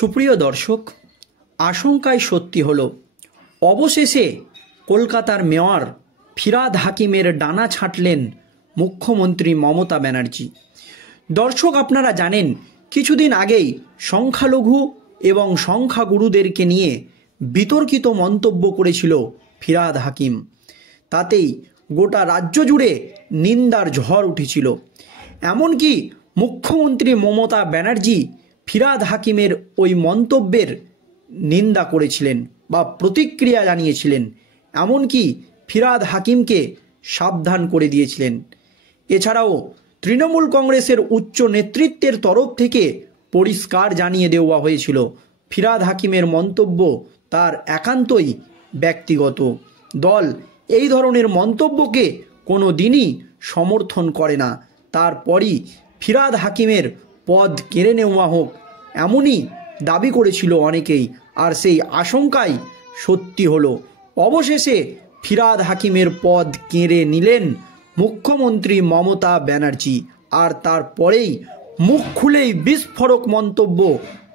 সুপ্রিয় দর্শক, আশঙ্কায় সত্যি হলো, অবশেষে কলকাতার মেয়র ফিরহাদ হাকিমের ডানা ছাঁটলেন মুখ্যমন্ত্রী মমতা ব্যানার্জি। দর্শক, আপনারা জানেন কিছুদিন আগেই সংখ্যালঘু এবং সংখ্যাগুরুদেরকে নিয়ে বিতর্কিত মন্তব্য করেছিল ফিরহাদ হাকিম। তাতেই গোটা রাজ্য জুড়ে নিন্দার ঝড় উঠেছিল। এমনকি মুখ্যমন্ত্রী মমতা ব্যানার্জি ফিরহাদ হাকিমের ওই মন্তব্যের নিন্দা করেছিলেন বা প্রতিক্রিয়া জানিয়েছিলেন, এমনকি ফিরহাদ হাকিমকে সাবধান করে দিয়েছিলেন। এছাড়াও তৃণমূল কংগ্রেসের উচ্চ নেতৃত্বের তরফ থেকে পরিষ্কার জানিয়ে দেওয়া হয়েছিল ফিরহাদ হাকিমের মন্তব্য তার একান্তই ব্যক্তিগত। দল এই ধরনের মন্তব্যকে কোনো দিনই সমর্থন করে না। তারপরই ফিরহাদ হাকিমের পদ কেড়ে নেওয়া হোক এমনই দাবি করেছিল অনেকেই, আর সেই আশঙ্কাই সত্যি হলো। অবশেষে ফিরহাদ হাকিমের পদ কেড়ে নিলেন মুখ্যমন্ত্রী মমতা ব্যানার্জি। আর তারপরেই মুখ খুলেই বিস্ফোরক মন্তব্য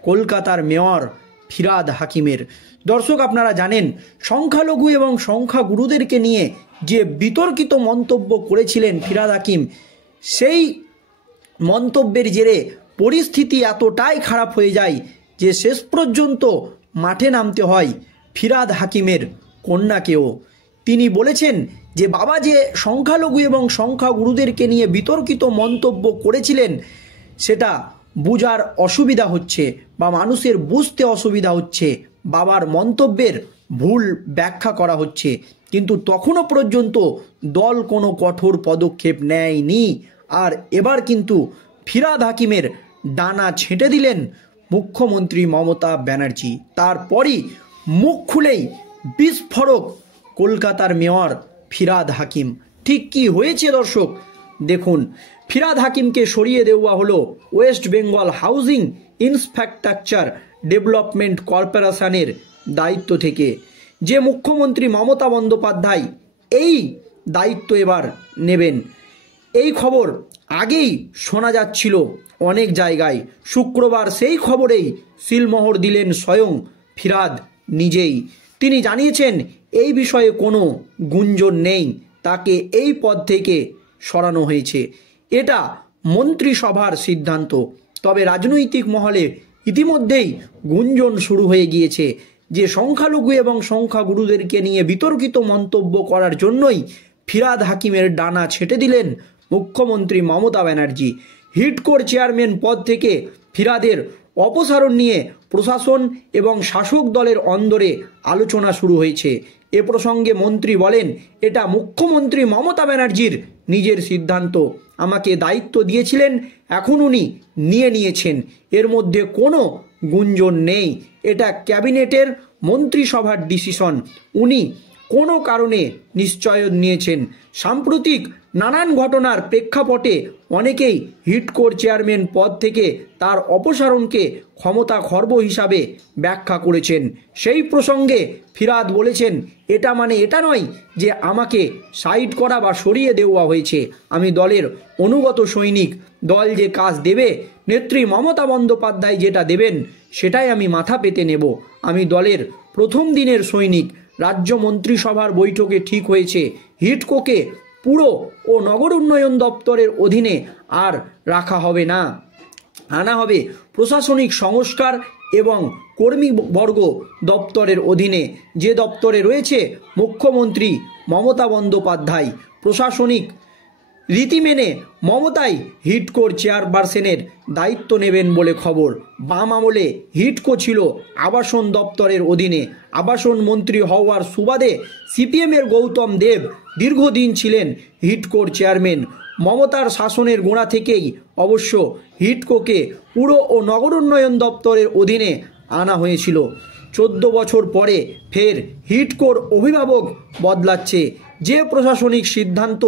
কলকাতার মেয়র ফিরহাদ হাকিমের। দর্শক, আপনারা জানেন সংখ্যালঘু এবং সংখ্যাগুরুদেরকে নিয়ে যে বিতর্কিত মন্তব্য করেছিলেন ফিরহাদ হাকিম, সেই মন্তব্যের জেরে পরিস্থিতি এতটাই খারাপ হয়ে যায় যে শেষ পর্যন্ত মাঠে নামতে হয় ফিরহাদ হাকিমের কন্যাকেও। তিনি বলেছেন যে বাবা যে সংখ্যালঘু এবং সংখ্যাগুরুদেরকে নিয়ে বিতর্কিত মন্তব্য করেছিলেন সেটা বোঝার অসুবিধা হচ্ছে বা মানুষের বুঝতে অসুবিধা হচ্ছে, বাবার মন্তব্যের ভুল ব্যাখ্যা করা হচ্ছে। কিন্তু তখনও পর্যন্ত দল কোনো কঠোর পদক্ষেপ নেয়নি। আর এবার কিন্তু ফিরহাদ হাকিমের ডানা ছেঁটে দিলেন মুখ্যমন্ত্রী মমতা ব্যানার্জি। তারপরই মুখ খুলেই বিস্ফোরক কলকাতার মেয়র ফিরহাদ হাকিম। ঠিক কি হয়েছে দর্শক দেখুন। ফিরহাদ হাকিমকে সরিয়ে দেওয়া হলো West Bengal housing infrastructure development কর্পোরেশনের দায়িত্ব থেকে। যে মুখ্যমন্ত্রী মমতা বন্দ্যোপাধ্যায় এই দায়িত্ব এবার নেবেন, এই খবর আগেই শোনা যাচ্ছিল অনেক জায়গায়। শুক্রবার সেই খবরেই সিলমোহর দিলেন স্বয়ং ফিরহাদ নিজেই। তিনি জানিয়েছেন এই বিষয়ে কোনো গুঞ্জন নেই, তাকে এই পদ থেকে সরানো হয়েছে। এটা মন্ত্রিসভার সিদ্ধান্ত। তবে রাজনৈতিক মহলে ইতিমধ্যেই গুঞ্জন শুরু হয়ে গিয়েছে যে সংখ্যালঘু এবং সংখ্যাগুরুদেরকে নিয়ে বিতর্কিত মন্তব্য করার জন্যই ফিরহাদ হাকিমের ডানা ছেঁটে দিলেন মুখ্যমন্ত্রী মমতা ব্যানার্জি। হিডকোর চেয়ারম্যান পদ থেকে ফিরহাদের অপসারণ নিয়ে প্রশাসন এবং শাসক দলের অন্দরে আলোচনা শুরু হয়েছে। এ প্রসঙ্গে মন্ত্রী বলেন, এটা মুখ্যমন্ত্রী মমতা ব্যানার্জির নিজের সিদ্ধান্ত। আমাকে দায়িত্ব দিয়েছিলেন, এখন উনি নিয়ে নিয়েছেন, এর মধ্যে কোনো গুঞ্জন নেই। এটা ক্যাবিনেটের মন্ত্রিসভার ডিসিশন, উনি কোনো কারণে নিশ্চয়তা নিয়েছেন। সাম্প্রতিক নানান ঘটনার প্রেক্ষাপটে অনেকেই হিডকোর চেয়ারম্যান পদ থেকে তার অপসারণকে ক্ষমতা খর্ব হিসাবে ব্যাখ্যা করেছেন। সেই প্রসঙ্গে ফিরহাদ বলেছেন, এটা মানে এটা নয় যে আমাকে সাইড করা বা সরিয়ে দেওয়া হয়েছে। আমি দলের অনুগত সৈনিক। দল যে কাজ দেবে, নেত্রী মমতা বন্দ্যোপাধ্যায় যেটা দেবেন সেটাই আমি মাথা পেতে নেব। আমি দলের প্রথম দিনের সৈনিক। রাজ্য মন্ত্রিসভার বৈঠকে ঠিক হয়েছে হিডকোকে পুর ও নগর উন্নয়ন দপ্তরের অধীনে আর রাখা হবে না, আনা হবে প্রশাসনিক সংস্কার এবং কর্মীবর্গ দপ্তরের অধীনে। যে দপ্তরে রয়েছে মুখ্যমন্ত্রী মমতা বন্দ্যোপাধ্যায়। প্রশাসনিক রীতি মেনে মমতাই হিডকোর চেয়ারপারসনের দায়িত্ব নেবেন বলে খবর। বাম আমলে হিডকো ছিল আবাসন দপ্তরের অধীনে। আবাসন মন্ত্রী হওয়ার সুবাদে সিপিএমের গৌতম দেব দীর্ঘদিন ছিলেন হিডকোর চেয়ারম্যান। মমতার শাসনের গোড়া থেকেই অবশ্য হিডকোকে পুর ও নগর উন্নয়ন দপ্তরের অধীনে আনা হয়েছিল। 14 বছর পরে ফের হিডকোর অভিভাবক বদলাচ্ছে। যে প্রশাসনিক সিদ্ধান্ত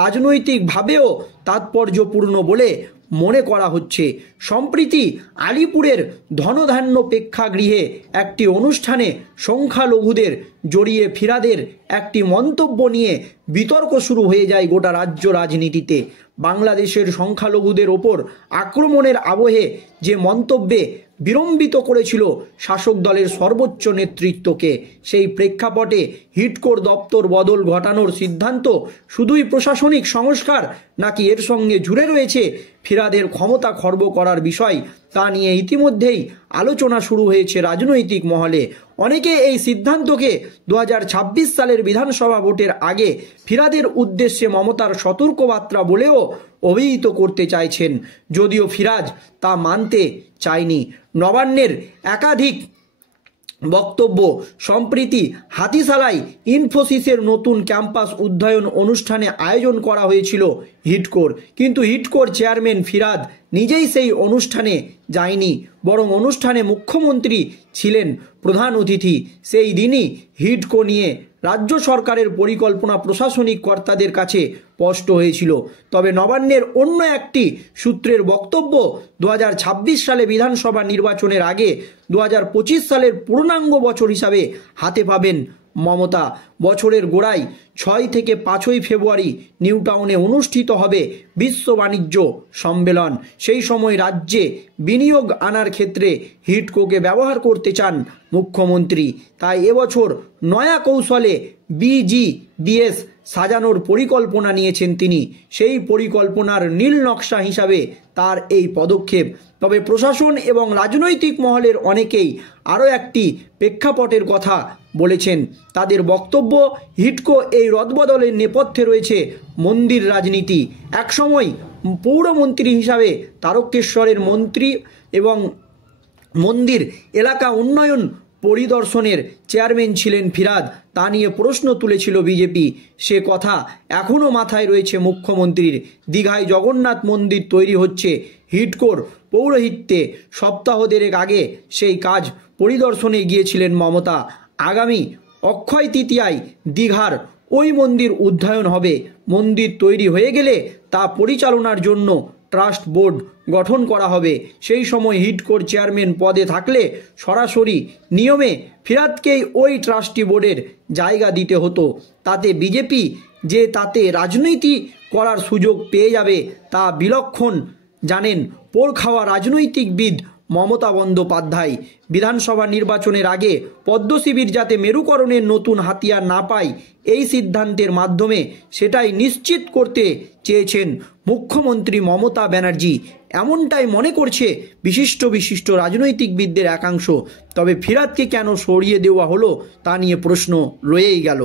রাজনৈতিকভাবেও তাৎপর্যপূর্ণ বলে মনে করা হচ্ছে। সম্প্রতি আলিপুরের ধনধান্য প্রেক্ষাগৃহে একটি অনুষ্ঠানে সংখ্যালঘুদের জড়িয়ে ফিরহাদের একটি মন্তব্য নিয়ে বিতর্ক শুরু হয়ে যায় গোটা রাজ্য রাজনীতিতে। বাংলাদেশের সংখ্যালঘুদের ওপর আক্রমণের আবহে যে মন্তব্যে বিড়ম্বিত করেছিল শাসক দলের সর্বোচ্চ নেতৃত্বকে। সেই প্রেক্ষাপটে হিডকোর দপ্তর বদল ঘটানোর সিদ্ধান্ত শুধুই প্রশাসনিক সংস্কার নাকি এর সঙ্গে জুড়ে রয়েছে ফিরহাদের ক্ষমতা খর্ব করার বিষয়, তা নিয়ে ইতিমধ্যেই আলোচনা শুরু হয়েছে রাজনৈতিক মহলে। অনেকে এই সিদ্ধান্তকে 2026 সালের বিধানসভা ভোটের আগে ফিরহাদের উদ্দেশ্যে মমতার সতর্কবার্তা বলেও অভিহিত করতে চাইছেন, যদিও ফিরহাদ তা মানতে চায়নি। নবান্নের একাধিক বক্তব্য। সম্প্রতি হাতিশালায় ইনফোসিসের নতুন ক্যাম্পাস উদ্বোধন অনুষ্ঠানে আয়োজন করা হয়েছিল হিডকোর, কিন্তু হিডকোর চেয়ারম্যান ফিরহাদ নিজেই সেই অনুষ্ঠানে যায়নি, বরং অনুষ্ঠানে মুখ্যমন্ত্রী ছিলেন প্রধান অতিথি। সেই দিনই হিডকো নিয়ে রাজ্য সরকারের পরিকল্পনা প্রশাসনিক কর্তাদের কাছে স্পষ্ট হয়েছিল। তবে নবান্নের অন্য একটি সূত্রের বক্তব্য, 2026 সালে বিধানসভা নির্বাচনের আগে 2025 সালের পূর্ণাঙ্গ বছর হিসাবে হাতে পাবেন মমতা। বছরের গোড়ায় 6 থেকে 5ই ফেব্রুয়ারি নিউ টাউনে অনুষ্ঠিত হবে বিশ্ব বাণিজ্য সম্মেলন। সেই সময় রাজ্যে বিনিয়োগ আনার ক্ষেত্রে হিডকোকে ব্যবহার করতে চান মুখ্যমন্ত্রী। তাই এবছর নয়া কৌশলে বিজিবিএস সাজানোর পরিকল্পনা নিয়েছেন তিনি। সেই পরিকল্পনার নীল নকশা হিসাবে তার এই পদক্ষেপ। তবে প্রশাসন এবং রাজনৈতিক মহলের অনেকেই আরও একটি প্রেক্ষাপটের কথা বলেছেন। তাদের বক্তব্য, হিডকো এই রদবদলের নেপথ্যে রয়েছে মন্দির রাজনীতি। একসময় পৌরমন্ত্রী হিসাবে তারকেশ্বরের মন্ত্রী এবং মন্দির এলাকা উন্নয়ন পরিদর্শনের চেয়ারম্যান ছিলেন ফিরহাদ। তা নিয়ে প্রশ্ন তুলেছিল বিজেপি। সে কথা এখনও মাথায় রয়েছে মুখ্যমন্ত্রীর। দীঘায় জগন্নাথ মন্দির তৈরি হচ্ছে হিডকোর পৌরোহিত্যে। সপ্তাহ দেড়েক আগে সেই কাজ পরিদর্শনে গিয়েছিলেন মমতা। আগামী অক্ষয় তৃতীয়ায় দীঘার ওই মন্দির উদ্বোধন হবে। মন্দির তৈরি হয়ে গেলে তা পরিচালনার জন্য ট্রাস্ট বোর্ড গঠন করা হবে। সেই সময় হিডকোর চেয়ারম্যান পদে থাকলে সরাসরি নিয়মে ফিরহাদকেই ওই ট্রাস্টি বোর্ডের জায়গা দিতে হতো। তাতে বিজেপি যে তাতে রাজনীতি করার সুযোগ পেয়ে যাবে তা বিলক্ষণ জানেন পোড় খাওয়া রাজনৈতিকবিদ মমতা বন্দ্যোপাধ্যায়। বিধানসভা নির্বাচনের আগে পদ্ম শিবির যাতে মেরুকরণের নতুন হাতিয়ার না পায়, এই সিদ্ধান্তের মাধ্যমে সেটাই নিশ্চিত করতে চেয়েছেন মুখ্যমন্ত্রী মমতা ব্যানার্জি। এমনটাই মনে করছে বিশিষ্ট রাজনৈতিকবিদদের একাংশ। তবে ফিরহাদকে কেন সরিয়ে দেওয়া হলো তা নিয়ে প্রশ্ন রয়েই গেল।